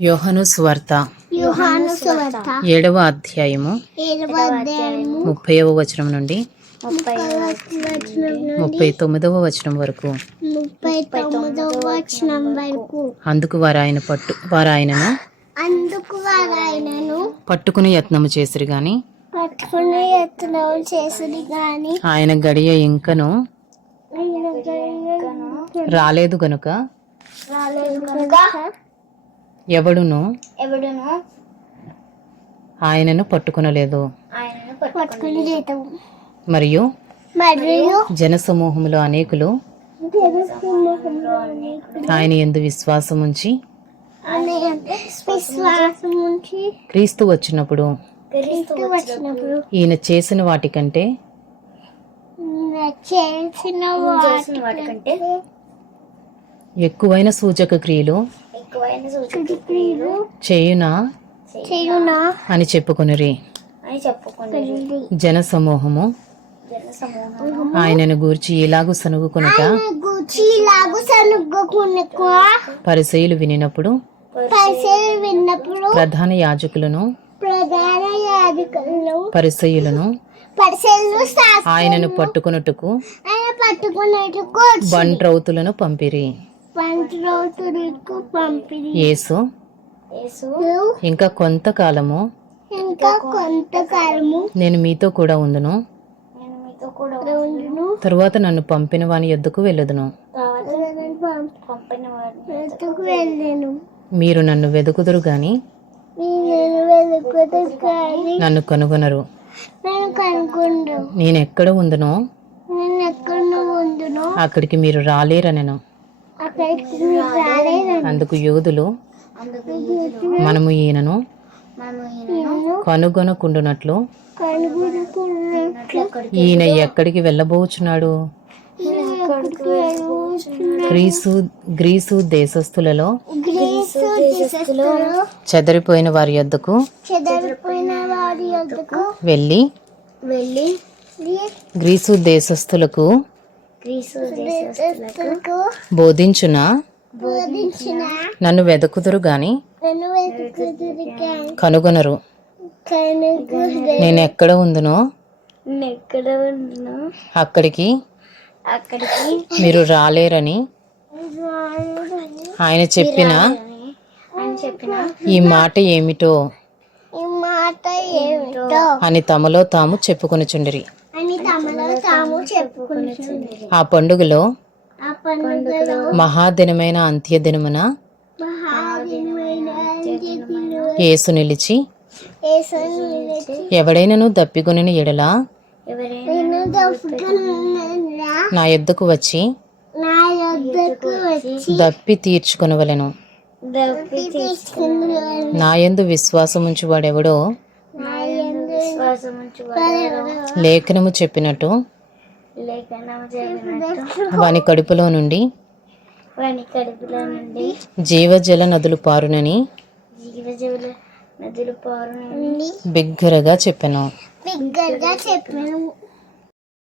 యోహను స్వార్త. ఏడవ అధ్యాయము. ముప్పైవ వచనం నుండి ముప్పై తొమ్మిదవ వచనం వరకు. అందుకు వారు ఆయన పట్టు వారు ఆయనను అందుకు పట్టుకుని యత్నము చేసిరు గాని పట్టుకునే ఆయన గడియ ఇంకను రాలేదు గనుక రాలేదు కనుక ఎవడును? ఎవడును? ఆయనను పట్టుకునలేదు. మరియు మరియు జనసమూహములో అనేకులు జనసమూహంలో అనేకులు ఆయన ఎందు విశ్వాసం ఉంచి అనే విశ్వాసం ఉంచి క్రీస్తు వచ్చినప్పుడు ఈయన చేసిన వాటికంటే ఈయన చేసిన వాటికంటే ఎక్కువైన సూచక క్రియలు చేయునా? చేయునా? అని చెప్పుకొనిరి. అని చెప్పుకున్నది జనసమూహము. జన సమూహం ఆయనను గూర్చి ఇలాగు సనుగ్గుకునక పరిసయులు వినినప్పుడు విన్నప్పుడు ప్రధాన యాజకులను ప్రధాన యాజకులను పరిసయులను ఆయనను పట్టుకొనుటకు ఆయన పట్టుకున్నట్టుకు బంట్రౌతులను పంపిరి. పంచరోతులకు పంపిణీ. యేసు. ఇంకా కొంతకాలము. ఇంకా కొంతకాలము. నేను మీతో కూడా ఉందును నేను మీతో కూడా ఉండును. తరువాత నన్ను పంపిన వాని యొద్దకు వెళ్ళదును. మీరు నన్ను వెదుకుదురు గాని నన్ను కనుగొనరు. నేను ఎక్కడ ఉందునో నేను ఎక్కడ ఉండునో? అక్కడికి మీరు రాలేరనెను. అందుకు యోధులు మనము ఈయనను నేను కనుగొనకుండునట్లు ఈయన ఎక్కడికి వెళ్ళబోచున్నాడు? గ్రీసు గ్రీసు దేశస్థులలో చెదరిపోయిన వారి యొద్దకు వెళ్ళి గ్రీసు దేశస్థులకు బోధించున? బోధించిన? నన్ను వెదకుదురు గాని కనుగొనరు. కనుగొను నేను ఎక్కడ ఉందునో అక్కడికి అక్కడికి మీరు రాలేరని ఆయన చెప్పిన అని చెప్పిన ఈ మాట ఏమిటో ఈ మాట ఏమిటో అని తమలో తాము చెప్పుకొనుచుండిరి అని తమలో తాము చెప్పుకుంటుంది ఆ పండుగలో మహాదినమైన అంత్యదినమున యేసు నిలిచి ఎవడైనను దప్పికొనిన ఎడల నా యొద్దకు వచ్చి దప్పి తీర్చుకొనవలెను. నా యందు విశ్వాసముంచు వాడెవడో నా యందు విశ్వాసం లేఖనము చెప్పినట్టు వాని కడుపులో నుండి వాని కడుపులో నుండి జీవజల నదులు పారునని జీవజీవుల నదులు పారు నుండి బిగ్గరగా చెప్పెను. బిగ్గరగా చెప్పాను.